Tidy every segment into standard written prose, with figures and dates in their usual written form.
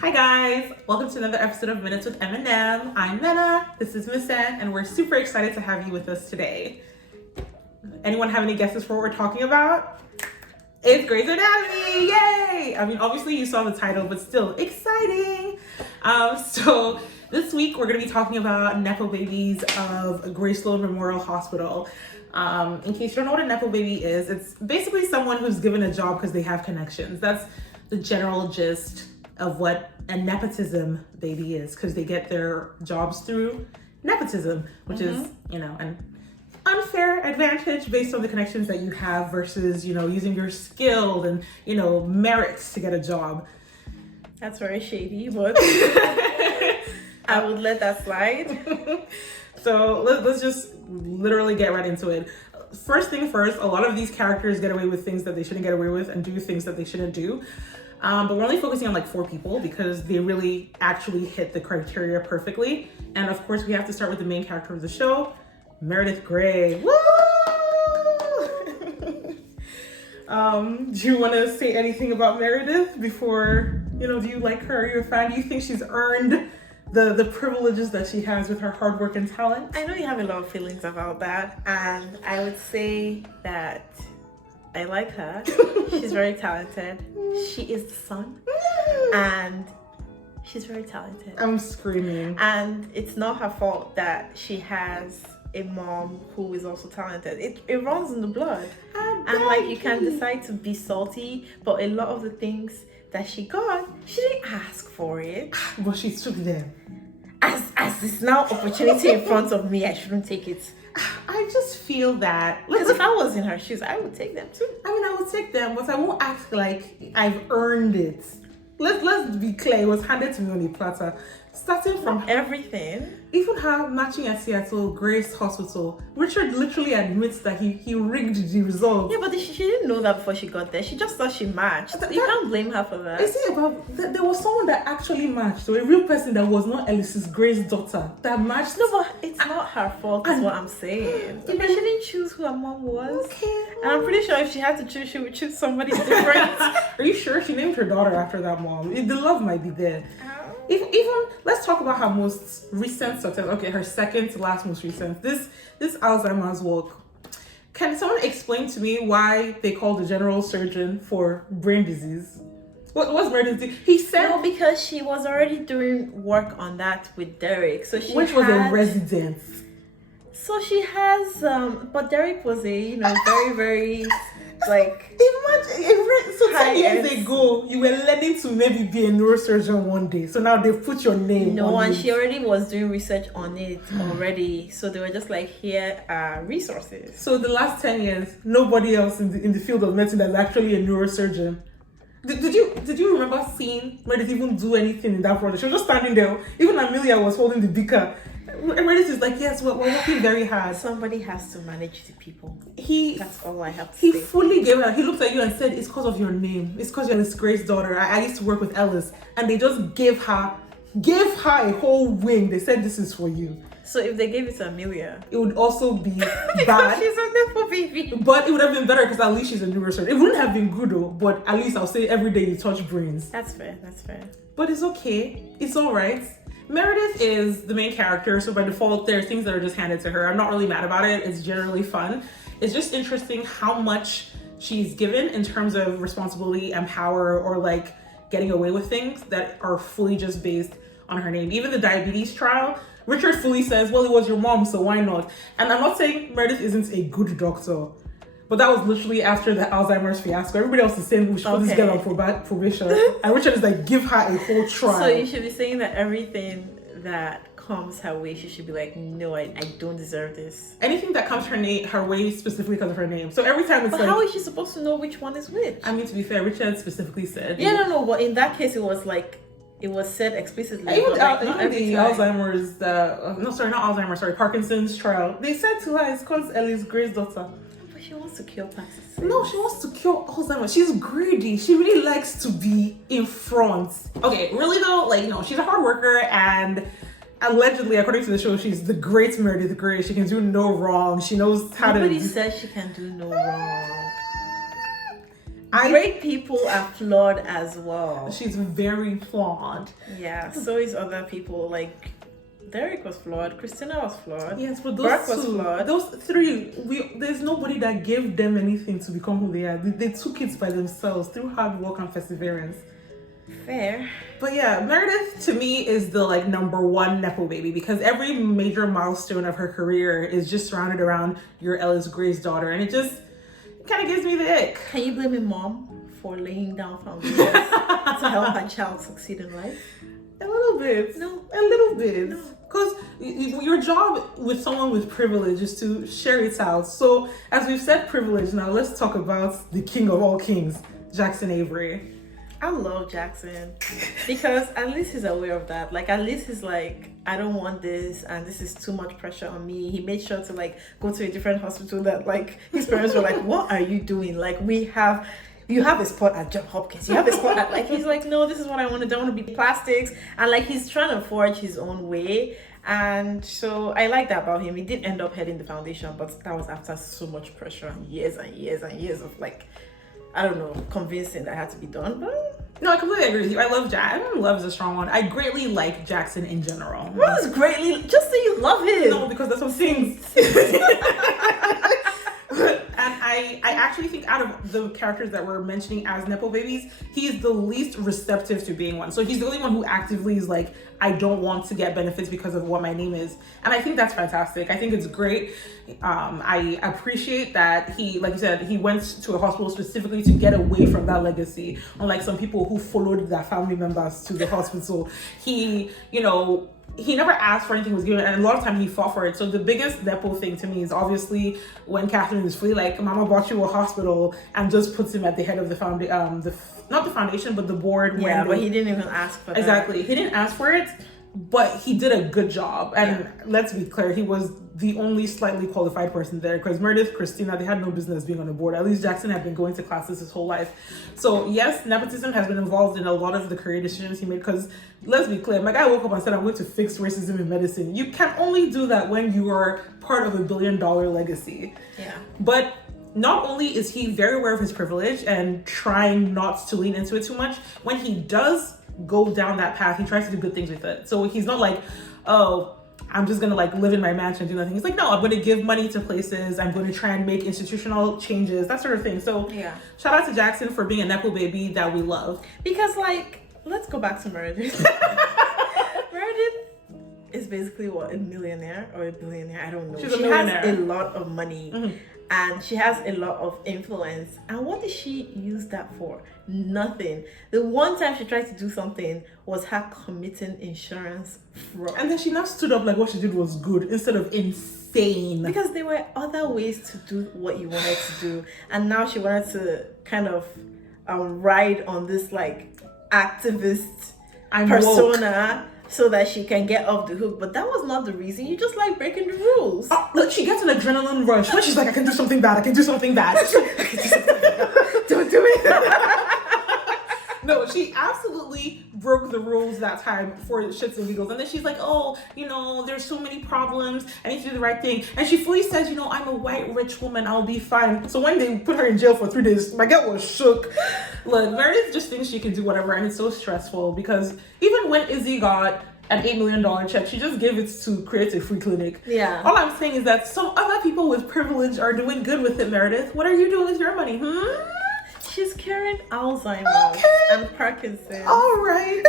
Hi guys, welcome to another episode of Minutes with M&M. I'm Mena, this is Miss N, and we're super excited to have you with us today. Anyone have any guesses for what we're talking about? It's Grey's Anatomy, yay! I mean, obviously you saw the title, but still exciting. So this week we're gonna be talking about Nepo babies of Sloan Memorial Hospital. In case you don't know what a Nepo baby is, it's basically someone who's given a job because they have connections. That's the general gist of what a nepotism baby is, because they get their jobs through nepotism, which is, an unfair advantage based on the connections that you have versus, using your skill and, merits to get a job. That's very shady, but I would let that slide. So let's just literally get right into it. First thing first, a lot of these characters get away with things that they shouldn't get away with and do things that they shouldn't do. But we're only focusing on like 4 people because they really actually hit the criteria perfectly. And of course, we have to start with the main character of the show, Meredith Grey. Woo! Do you want to say anything about Meredith before, do you like her? Are you a fan? Do you think she's earned the privileges that she has with her hard work and talent? I know you have a lot of feelings about that, and I would say that I like her. She's very talented. She is the sun, and she's very talented. I'm screaming. And it's not her fault that she has a mom who is also talented. It runs in the blood. And like, you can decide to be salty, but a lot of the things that she got, she didn't ask for it. But she took them. As it's now opportunity in front of me, I shouldn't take it. I just feel that, because if I was in her shoes, I would take them too. I would take them, but I won't act like I've earned it. Let's be clear, it was handed to me on a platter. Starting from everything. Even her matching at Seattle Grace Hospital, Richard literally admits that he rigged the results. Yeah, but she didn't know that before she got there. She just thought she matched. You can't blame her for that. Is it about there was someone that actually matched, so a real person that was not Alice's Grace's daughter that matched? No, but it's not her fault, is what I'm saying. She didn't choose who her mom was. Okay. And I'm pretty sure if she had to choose, she would choose somebody different. Are you sure? She named her daughter after that mom. The love might be there. Even let's talk about her most recent success. Okay, her second to last most recent. This Alzheimer's walk. Can someone explain to me why they called the general surgeon for brain disease? What was Meredith? He said no, because she was already doing work on that with Derek. So she was a resident. So she has but Derek was a very, very like imagine so 10 years ago you were learning to maybe be a neurosurgeon one day, so now they put your name on it. She already was doing research on it already, so they were just like, here are resources. So the last 10 years nobody else in the field of medicine that's actually a neurosurgeon. Did you remember seeing Meredith even do anything in that project? She was just standing there. Even Amelia was holding the beaker. Meredith is like, yes, we're working very hard. Somebody has to manage the people. That's all I have to say. He fully gave her. He looked at you and said, it's because of your name. It's because you're Alice Gray's daughter. I used to work with Alice. And they just gave her a whole wing. They said, this is for you. So if they gave it to Amelia, it would also be because bad. She's a Nepo baby. But it would have been better because at least she's a neurosurgeon. It wouldn't have been good though, but at least I'll say every day you touch brains. That's fair. But it's okay. It's all right. Meredith is the main character, so by default, there are things that are just handed to her. I'm not really mad about it. It's generally fun. It's just interesting how much she's given in terms of responsibility and power, or like getting away with things that are fully just based on her name. Even the diabetes trial, Richard fully says, well, it was your mom, so why not? And I'm not saying Meredith isn't a good doctor, but that was literally after the Alzheimer's fiasco. Everybody else is saying we should put this girl on probation. And Richard is like, give her a whole trial. So you should be saying that everything that comes her way, she should be like, no, I don't deserve this. Anything that comes her way specifically because of her name. So every time it's but how is she supposed to know which one is which? I mean, to be fair, Richard specifically said. Yeah, no, but in that case, it was like, it was said explicitly. Even the Alzheimer's, Parkinson's trial, they said to her it's because Ellie's Gray's daughter. But she wants to cure Parkinson's. No, she wants to cure Alzheimer's. She's greedy. She really likes to be in front. Okay, really though, she's a hard worker, and allegedly, according to the show, she's the great Meredith Grey. She can do no wrong. She knows how Nobody says she can do no wrong. Great people are flawed as well. She's very flawed. Yeah, so is other people. Like Derek was flawed, Christina was flawed. Yes, but Brock was flawed. those three, there's nobody that gave them anything to become who they are. They took it by themselves through hard work and perseverance. Fair. But yeah, Meredith to me is the like number one Nepo baby because every major milestone of her career is just surrounded around your Ellis Gray's daughter, and it just kind of gives me the ick. Can you blame your mom for laying down foundations to help her child succeed in life? A little bit. No. A little bit. Because your job with someone with privilege is to share it out. So, as we've said privilege, now let's talk about the king of all kings, Jackson Avery. I love Jackson because at least he's aware of that. Like, at least he's like, I don't want this and this is too much pressure on me. He made sure to like go to a different hospital that like his parents were like, what are you doing? Like, you have a spot at Johns Hopkins. You have a spot at, like, he's like, no, this is what I want to do. I want to be plastics. And, like, he's trying to forge his own way. And so I like that about him. He did end up heading the foundation, but that was after so much pressure and years and years and years of, like, I don't know, convincing that had to be done. But no, I completely agree with you. I love Jackson. Love is a strong one. I greatly like Jackson in general. What is greatly? Just say you love him. No, because that's what sings. And I actually think out of the characters that we're mentioning as Nepo babies, he's the least receptive to being one. So he's the only one who actively is like, I don't want to get benefits because of what my name is. And I think that's fantastic. I think it's great. I appreciate that he, like you said, he went to a hospital specifically to get away from that legacy. Unlike some people who followed their family members to the hospital. He never asked for anything was given, and a lot of time he fought for it. So the biggest Nepo thing to me is obviously when Catherine is fully like, Mama bought you a hospital, and just puts him at the head of the foundation, not the foundation, but the board. Yeah, but he didn't even ask for that. Exactly. He didn't ask for it, but he did a good job. And let's be clear, he was the only slightly qualified person there because Meredith, Christina, they had no business being on the board. At least Jackson had been going to classes his whole life. So yes, nepotism has been involved in a lot of the career decisions he made because let's be clear, my guy woke up and said, I'm going to fix racism in medicine. You can only do that when you are part of $1 billion legacy. Yeah. But not only is he very aware of his privilege and trying not to lean into it too much, when he does go down that path, he tries to do good things with it. So he's not like, oh, I'm just gonna like live in my mansion and do nothing. He's like, no, I'm gonna give money to places. I'm gonna try and make institutional changes, that sort of thing. So yeah, shout out to Jackson for being a Nepo baby that we love. Because like, let's go back to Meredith. Meredith is basically what, a millionaire or a billionaire? I don't know. She's a millionaire. Has a lot of money. Mm-hmm. And she has a lot of influence. And what did she use that for? Nothing. The one time she tried to do something was her committing insurance fraud. And then she now stood up like what she did was good instead of insane. Because there were other ways to do what you wanted to do. And now she wanted to kind of ride on this like activist persona. Woke. So that she can get off the hook. But that was not the reason. You just like breaking the rules. Look, she gets an adrenaline rush. When she's like, I can do something bad. I can do something bad. Don't do it. No, she absolutely broke the rules that time for shits and giggles. And then she's like, oh, there's so many problems. I need to do the right thing. And she fully says, I'm a white rich woman. I'll be fine. So when they put her in jail for 3 days, my girl was shook. Look, Meredith just thinks she can do whatever. And it's so stressful because even when Izzy got an $8 million check, she just gave it to create a free clinic. Yeah. All I'm saying is that some other people with privilege are doing good with it, Meredith. What are you doing with your money? She's curing Alzheimer's and Parkinson's. All right.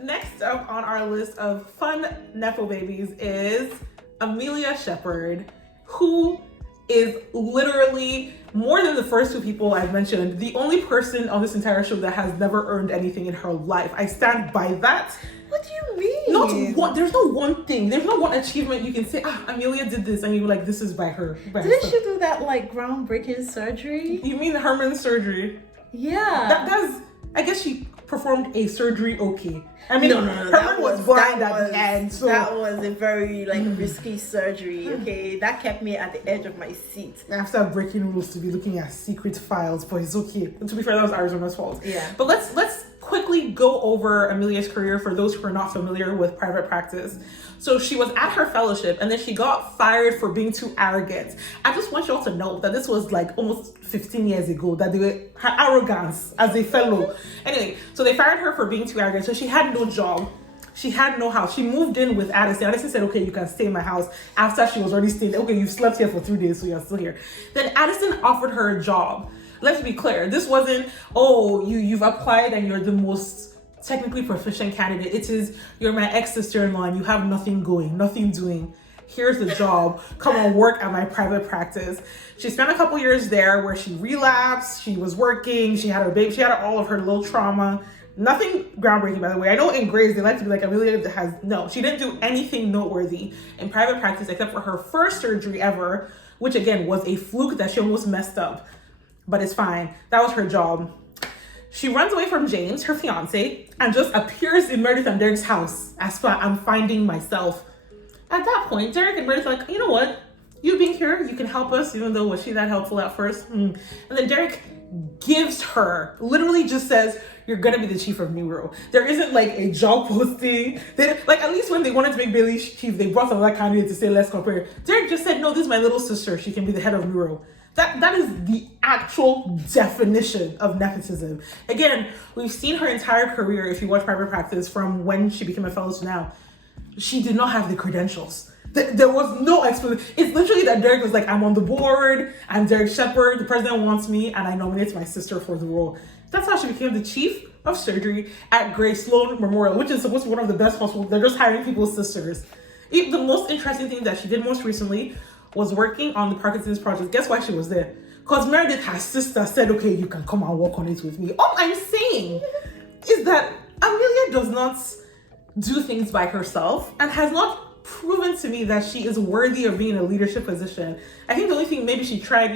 Next up on our list of fun Nepo babies is Amelia Shepherd, who is literally, more than the first two people I've mentioned, the only person on this entire show that has never earned anything in her life. I stand by that. What do you mean? There's no one thing. There's no one achievement you can say, Amelia did this, and you're like, this is by her. Didn't she do that like groundbreaking surgery? You mean Herman's surgery? Yeah. That's, I guess she performed a surgery okay. I mean, no, Herman was blind at the end. So that was a very risky surgery. Okay, that kept me at the edge of my seat. After breaking rules to be looking at secret files, but it's okay. And to be fair, that was Arizona's fault. Yeah. But let's quick quickly go over Amelia's career for those who are not familiar with private practice. So she was at her fellowship and then she got fired for being too arrogant. I just want you all to know that this was like almost 15 years ago, that her arrogance as a fellow. Anyway, so they fired her for being too arrogant. So she had no job. She had no house. She moved in with Addison. Addison said, okay, you can stay in my house, after she was already staying. Okay, you've slept here for 3 days, so you're still here. Then Addison offered her a job. Let's be clear. This wasn't, oh, you've applied and you're the most technically proficient candidate. It is, you're my ex-sister-in-law and you have nothing going, nothing doing. Here's the job. Come on, work at my private practice. She spent a couple years there where she relapsed. She was working. She had her baby. She had all of her little trauma. Nothing groundbreaking, by the way. I know in Grey's, they like to be like, Amelia has, no, she didn't do anything noteworthy in private practice except for her first surgery ever, which again was a fluke that she almost messed up. But it's fine. That was her job. She runs away from James, her fiance, and just appears in Meredith and Derek's house as I'm finding myself. At that point, Derek and Meredith are like, you know what? You being here, you can help us, even though was she that helpful at first? And then Derek gives her, literally just says, you're gonna be the chief of neuro. There isn't like a job posting. Like at least when they wanted to make Bailey chief, they brought another candidate to say, let's compare. Derek just said, no, this is my little sister. She can be the head of neuro. That is the actual definition of nepotism. Again, we've seen her entire career, if you watch private practice, from when she became a fellow to now. She did not have the credentials. There was no explanation. It's literally that Derek was like, I'm on the board, I'm Derek Shepherd, the president wants me, and I nominate my sister for the role. That's how she became the chief of surgery at Sloan Memorial, which is supposed to be one of the best hospitals. They're just hiring people's sisters. The most interesting thing that she did most recently was working on the Parkinson's project. Guess why she was there? Because Meredith, her sister, said, okay, you can come and work on it with me. All I'm saying is that Amelia does not do things by herself and has not proven to me that she is worthy of being in a leadership position. I think the only thing maybe she tried,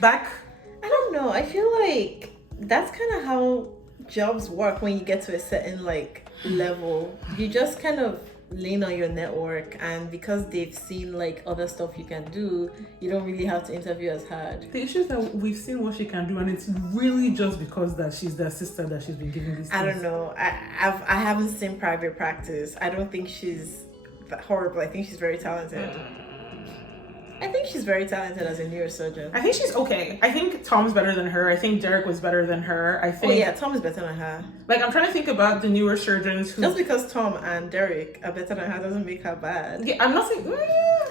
back. I don't know. I feel like that's kind of how jobs work when you get to a certain level. You just kind of lean on your network, and because they've seen other stuff you can do, you don't really have to interview as hard. The issue is that we've seen what she can do, and it's really just because that she's their sister that she's been giving these things. I don't know. I haven't seen private practice. I don't think she's that horrible. I think she's very talented. I think she's very talented as a neurosurgeon. I think she's okay. I think Tom's better than her. I think Derek was better than her. I think. Oh yeah, Tom is better than her. I'm trying to think about the newer surgeons who. Just because Tom and Derek are better than her doesn't make her bad. Yeah, I'm not saying.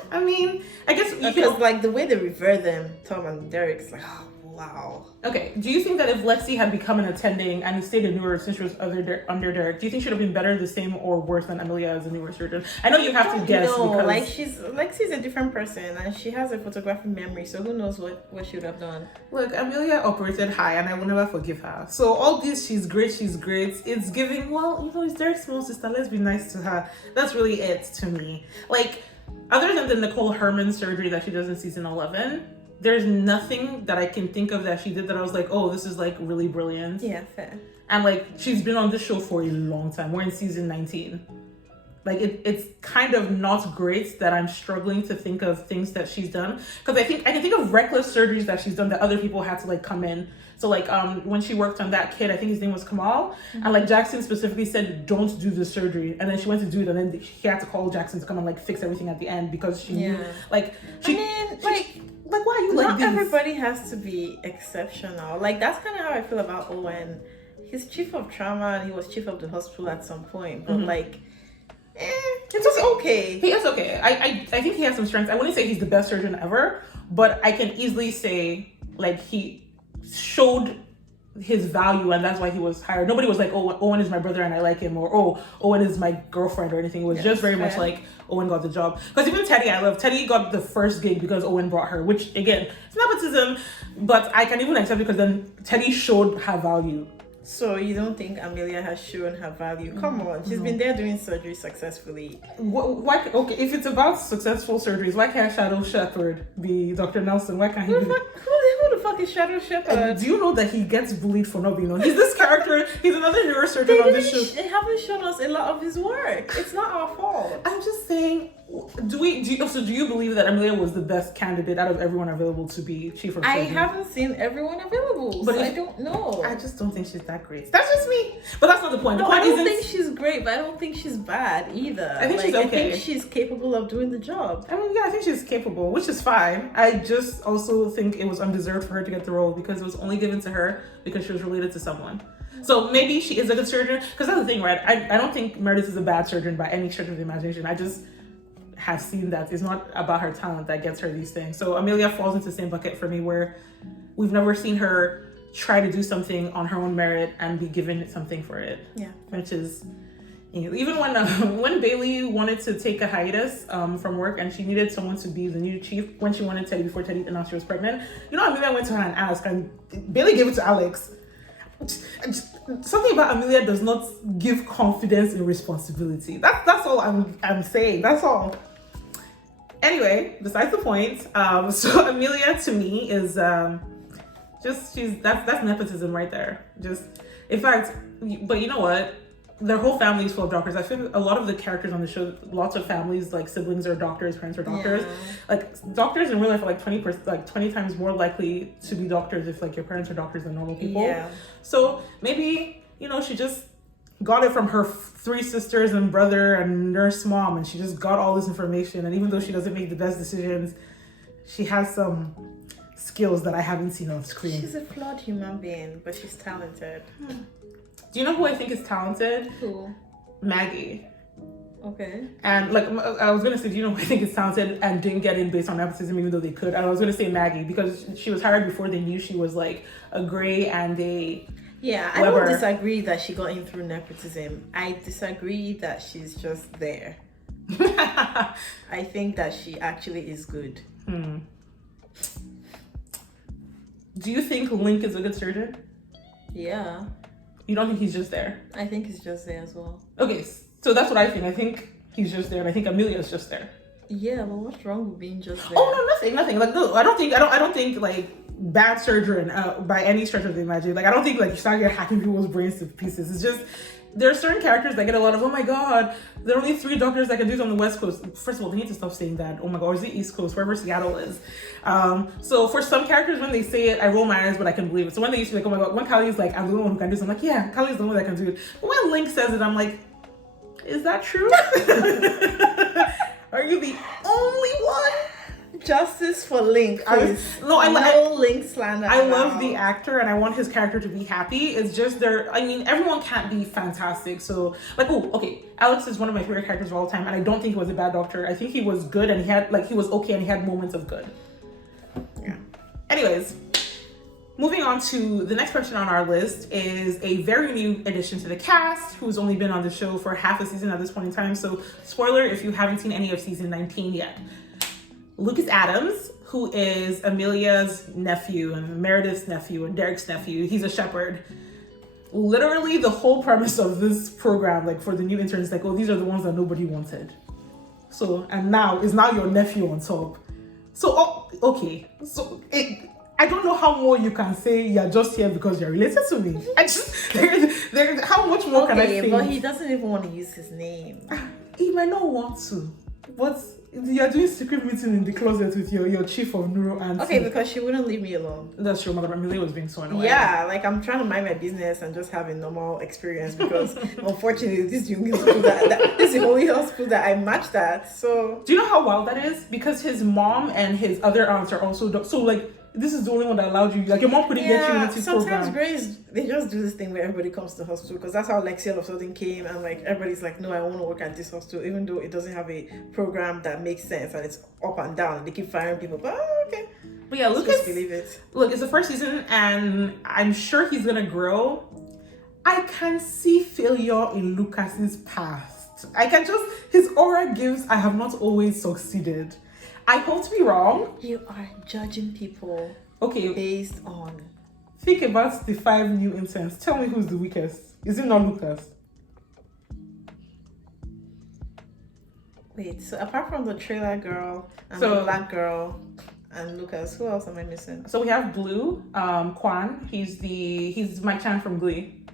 I mean, I guess because the way they revere them, Tom and Derek's oh wow. Okay, do you think that if Lexie had become an attending and stayed a newer since she was under Derek, do you think she'd have been better, the same, or worse than Amelia as a newer surgeon? I know you have to guess. No, because Lexie's a different person and she has a photographic memory, so who knows what she would have done. Look, Amelia operated high and I will never forgive her. So all this, she's great, it's giving, it's Derek's small sister, let's be nice to her. That's really it to me. Other than the Nicole Herman surgery that she does in season 11, there's nothing that I can think of that she did that I was like, oh, this is really brilliant. Yeah, fair. And she's been on this show for a long time. We're in season 19. It's kind of not great that I'm struggling to think of things that she's done, because I can think of reckless surgeries that she's done that other people had to come in. So when she worked on that kid, I think his name was Kamal, and Jackson specifically said, don't do the surgery, and then she went to do it, and then he had to call Jackson to come and fix everything at the end because she knew why are you not this? Everybody has to be exceptional. That's kind of how I feel about Owen. He's chief of trauma and he was chief of the hospital at some point, but it's okay. He is okay. I think he has some strengths. I wouldn't say he's the best surgeon ever, but I can easily say he showed his value and that's why he was hired. Nobody was like, oh, Owen is my brother and I like him, or oh, Owen is my girlfriend or anything. It was just very much Owen got the job. Because even Teddy got the first gig because Owen brought her, which again, it's nepotism, but I can even accept it because then Teddy showed her value. So you don't think Amelia has shown her value? Come on, she's been there doing surgery successfully. Why? Okay, if it's about successful surgeries, why can't Shadow Shepherd be Dr. Nelson? Why can't he be? Who the fuck is Shadow Shepherd? Do you know that he gets bullied for not being on? He's this character. He's another neurosurgeon on this show. They haven't shown us a lot of his work. It's not our fault. I'm just saying, Do you believe that Amelia was the best candidate out of everyone available to be chief of surgery? I haven't seen everyone available, but I don't know. I just don't think she's that great. That's just me. But that's not the point. No, the point I don't think she's great, but I don't think she's bad either. I think she's okay. I think she's capable of doing the job. I mean, yeah, I think she's capable, which is fine. I just also think it was undeserved for her to get the role because it was only given to her because she was related to someone. So maybe she is a good surgeon. Because that's the thing, right? I don't think Meredith is a bad surgeon by any stretch of the imagination. I just have seen that it's not about her talent that gets her these things. So Amelia falls into the same bucket for me where we've never seen her try to do something on her own merit and be given something for it. Yeah. Which is, even when Bailey wanted to take a hiatus from work and she needed someone to be the new chief when she wanted Teddy before Teddy announced she was pregnant, Amelia went to her and asked, and Bailey gave it to Alex. Something about Amelia does not give confidence in responsibility. That's all I'm saying. That's all. Anyway, besides the point, so Amelia to me is that's nepotism right there. Just, in fact, but you know what? Their whole family is full of doctors. I feel a lot of the characters on the show, lots of families, like siblings are doctors, parents are doctors. Yeah. Like doctors in real life are like 20 times more likely to be doctors if like your parents are doctors than normal people. Yeah. So maybe, she just got it from her 3 sisters and brother and nurse mom, and she just got all this information. And even though she doesn't make the best decisions, she has some skills that I haven't seen on screen. She's a flawed human being, but she's talented. Do you know who I think is talented? Who? Maggie. Okay. And I was gonna say, do you know who I think is talented and didn't get in based on nepotism even though they could? And I was gonna say Maggie because she was hired before they knew she was like a Grey and a Yeah, I don't disagree that she got in through nepotism. I disagree that she's just there. I think that she actually is good. Do you think Link is a good surgeon? Yeah. You don't think he's just there? I think he's just there as well. Okay, so that's what I think. I think he's just there, and I think Amelia's just there. Yeah, but what's wrong with being just there? Oh no, nothing. Like no, I don't think like bad surgeon by any stretch of the imagination. Like I don't think like you start hacking people's brains to pieces. It's just there are certain characters that get a lot of, oh my god, there are only 3 doctors that can do this on the West Coast. First of all, they need to stop saying that. Oh my god, or is it East Coast, wherever Seattle is. So for some characters, when they say it, I roll my eyes, but I can believe it. So when they used to be like, oh my god, when Kylie's like, I'm the only one who can do this, I'm like, yeah, Kylie's the one that can do it. But when Link says it, I'm like, is that true? Are you the only one? Justice for Link. Link slander. I love the actor and I want his character to be happy. It's just everyone can't be fantastic. So Alex is one of my favorite characters of all time, and I don't think he was a bad doctor. I think he was good and he was okay and he had moments of good. Yeah. Anyways, moving on to the next person on our list is a very new addition to the cast who's only been on the show for half a season at this point in time. So spoiler if you haven't seen any of season 19 yet. Lucas Adams, who is Amelia's nephew and Meredith's nephew and Derek's nephew. He's a shepherd. Literally the whole premise of this program, like for the new interns, like, oh, these are the ones that nobody wanted. So, and now your nephew on top. So, okay. So, I don't know how more you can say you're just here because you're related to me. How much more can I say? But he doesn't even want to use his name. He might not want to, but you're doing secret meeting in the closet with your chief of neuro auntie. Okay, because she wouldn't leave me alone. That's true. My God, Amelia was being so annoying. Yeah, like I'm trying to mind my business and just have a normal experience because unfortunately this is the only hospital this is the only hospital that I matched at. So do you know how wild that is? Because his mom and his other aunts are also so like. This is the only one that allowed you. Like your mom couldn't get you into this program. Sometimes Grace, they just do this thing where everybody comes to the hospital because that's how Lexie all of a sudden came and like everybody's like, no, I want to work at this hospital, even though it doesn't have a program that makes sense and it's up and down. And they keep firing people, but okay. But yeah, Lucas, just believe it. Look, it's the first season, and I'm sure he's gonna grow. I can see failure in Lucas's past. His aura gives. I have not always succeeded. I hope to be wrong. You are judging people based on... Think about the 5 new interns. Tell me who's the weakest. Is it not Lucas? Wait, so apart from the trailer girl and the black girl and Lucas, who else am I missing? So we have Blue, Kwan. He's Mike Chan from Glee.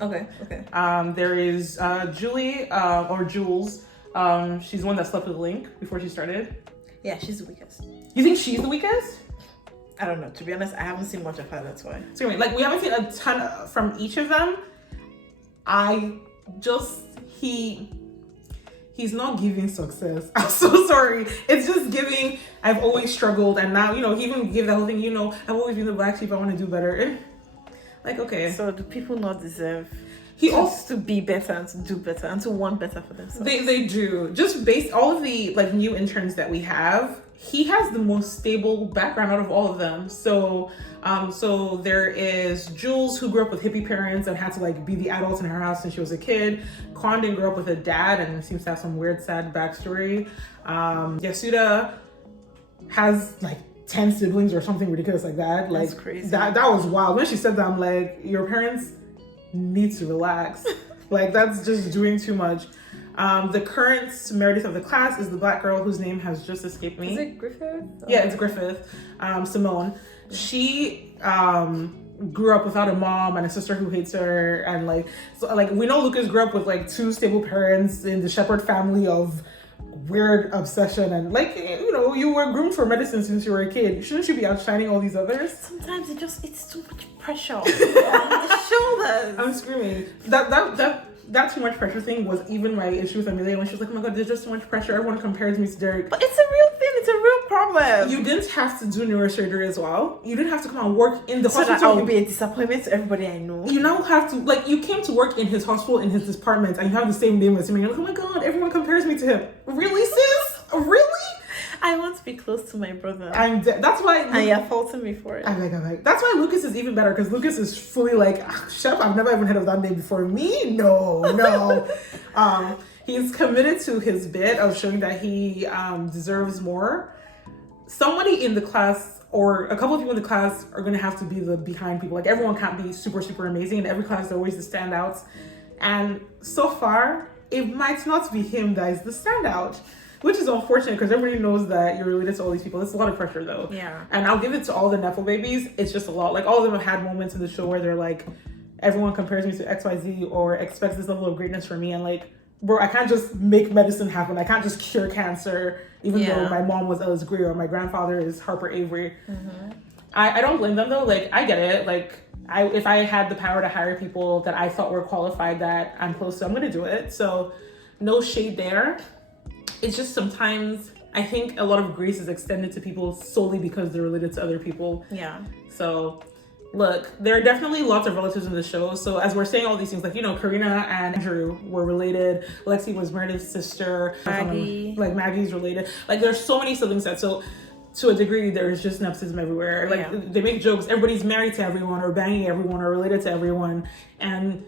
Okay. There is Julie, or Jules. She's the one that slept with Link before she started. Yeah, she's the weakest. You think she's the weakest? I don't know. To be honest, I haven't seen much of her. That's why. So like we haven't seen a ton from each of them. He's not giving success. I'm so sorry. It's just giving, I've always struggled, and now, you know, he even gave that whole thing, you know, I've always been the black sheep, I want to do better. Like, okay. So do people not deserve also to be better and to do better and to want better for themselves? They do. Just based all of the like new interns that we have, he has the most stable background out of all of them. So there is Jules, who grew up with hippie parents and had to like be the adult in her house since she was a kid. Condon grew up with a dad and seems to have some weird, sad backstory. Yasuda has like 10 siblings or something ridiculous like that. Like, that's crazy. That was wild. When she said that, I'm like, your parents need to relax. Like, that's just doing too much. The current Meredith of the class is the black girl whose name has just escaped me. Is it Griffith? Yeah, it's Griffith. Simone. She grew up without a mom and a sister who hates her, and like, so like we know Lucas grew up with like 2 stable parents in the Shepherd family of weird obsession, and like, you know, you were groomed for medicine since you were a kid. Shouldn't you be outshining all these others? Sometimes it's too much pressure on the shoulders. I'm screaming. That too much pressure thing was even my issue with Amelia when she was like, oh my god, there's just too much pressure. Everyone compares me to Derek. But it's a real thing. It's a real problem. You didn't have to do neurosurgery as well. You didn't have to come and work in the hospital. So that I will be a disappointment to everybody I know. You now have to, like, you came to work in his hospital, in his department, and you have the same name as him, and you're like, oh my god, everyone compares me to him. Really, sis? Really? I want to be close to my brother. That's why. And you're faulting me for it. I'm like. That's why Lucas is even better, because Lucas is fully like, Chef, I've never even heard of that name before. Me? No. He's committed to his bit of showing that he deserves more. Somebody in the class, or a couple of people in the class, are going to have to be the behind people. Like, everyone can't be super, super amazing. In every class, there are always the standouts. And so far, it might not be him that is the standout. Which is unfortunate, because everybody knows that you're related to all these people. It's a lot of pressure, though. Yeah. And I'll give it to all the Nepo babies. It's just a lot. Like, all of them have had moments in the show where they're like, everyone compares me to XYZ or expects this level of greatness from me. And like, bro, I can't just make medicine happen. I can't just cure cancer, even though my mom was Elizabeth Grey or my grandfather is Harper Avery. Mm-hmm. I don't blame them, though. Like, I get it. Like, if I had the power to hire people that I thought were qualified that I'm close to, I'm going to do it. So no shade there. It's just sometimes I think a lot of grace is extended to people solely because they're related to other people. Yeah. So look, there are definitely lots of relatives in the show. So as we're saying all these things, like, you know, Karina and Andrew were related. Lexie was Meredith's sister. Maggie. Like, Maggie's related. Like, there's so many siblings that, so to a degree, there's just nepotism everywhere. Like, they make jokes. Everybody's married to everyone or banging everyone or related to everyone. And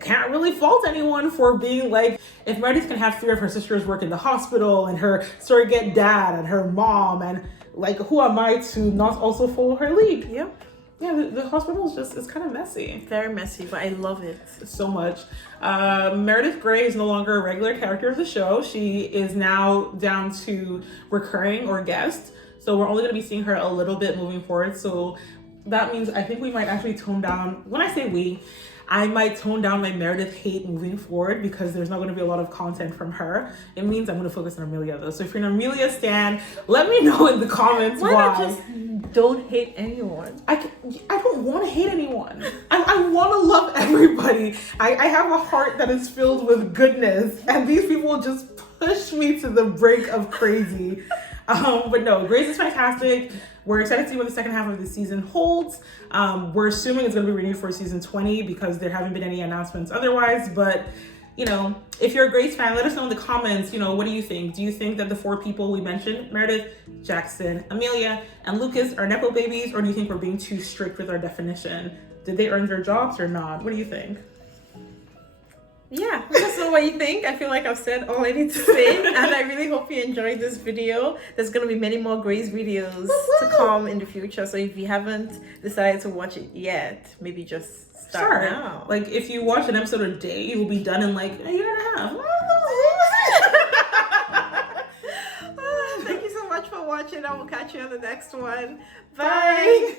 can't really fault anyone for being like, if Meredith can have 3 of her sisters work in the hospital and her surrogate dad and her mom, and like, who am I to not also follow her lead? Yep. Yeah, the hospital is just, it's kind of messy. Very messy, but I love it so much. Meredith Grey is no longer a regular character of the show. She is now down to recurring or guest. So we're only going to be seeing her a little bit moving forward. So that means I think we might actually tone down, when I say we, I might tone down my Meredith hate moving forward, because there's not going to be a lot of content from her. It means I'm going to focus on Amelia, though. So if you're an Amelia stan, let me know in the comments why. Why not just don't hate anyone? I don't want to hate anyone. I want to love everybody. I have a heart that is filled with goodness, and these people just push me to the brink of crazy. But no, Grace is fantastic. We're excited to see what the second half of the season holds. We're assuming it's going to be renewed for season 20 because there haven't been any announcements otherwise. But, you know, if you're a Grace fan, let us know in the comments, you know, what do you think? Do you think that the 4 people we mentioned, Meredith, Jackson, Amelia, and Lucas, are Nepo babies? Or do you think we're being too strict with our definition? Did they earn their jobs or not? What do you think? Yeah, let us know what you think. I feel like I've said all I need to say, and I really hope you enjoyed this video. There's going to be many more Grace videos to come in the future, so if you haven't decided to watch it yet, maybe just start now. Like, if you watch an episode a day, you'll be done in like a year and a half. Thank you so much for watching. I will catch you on the next one. Bye.